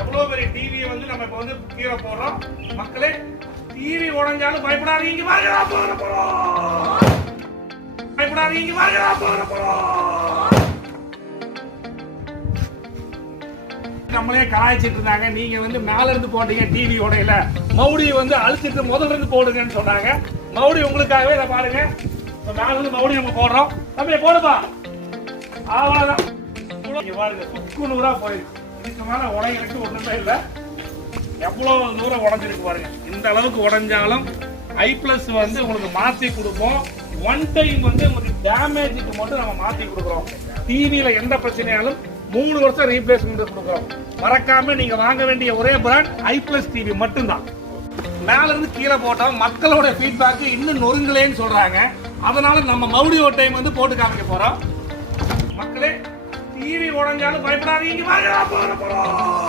எவ்வளவு பெரிய டிவியை வந்து நம்ம இப்ப வந்து கீழே போடுறோம். மக்களே, டிவி உடைஞ்சாலும் பயப்படாதீங்க, வாங்கடா போறோம். பயப்படாதீங்க, வாங்கடா போறோம். நம்மளே கலாய்ச்சிட்டு இருந்தாங்க. நீங்க வந்து மேல இருந்து போட்டீங்க டிவி உடையில, மவுடி வந்து அழுத்திட்டு முதல்ல இருந்து போடுங்கன்னு சொன்னாங்க. மவுடி உங்களுக்காகவே இதை பாருங்க. மேல இருந்து மவுடி நம்ம போடுறோம். தம்பி போடுப்பா. அவ்வளவுதான். பாருங்க, சுக்கு நூறா போயிருக்கு. இதுக்கு மேல உடைகளுக்கு ஒண்ணுமே இல்லை. எவ்வளவு தூரம் உடஞ்சிருக்கு பாருங்க. இந்த அளவுக்கு உடஞ்சாலும் I+ வந்து உங்களுக்கு மாத்தி கொடுப்போம். ஒன் டைம் வந்து உங்களுக்கு டேமேஜுக்கு மட்டும் நம்ம மாத்தி கொடுக்குறோம். டிவியில எந்த பிரச்சனையாலும் 3 வருஷம் ரீப்ளேஸ்மெண்ட் கொடுக்குறோம். மறக்காம நீங்க வாங்க வேண்டிய ஒரே பிராண்ட் I+ டிவி மட்டும்தான். மேல இருந்து கீழே போட்டோம். மக்களோட ஃபீட்பேக் இன்னும் நொறுங்கலேன்னு சொல்றாங்க. அதனால நம்ம மறுபடியும் ஒரு டைம் வந்து போட்டு காமிக்க போறோம். மக்களே, டிவி உடைஞ்சாலும் பயப்படாதீங்க, வாங்கடா போறோம்.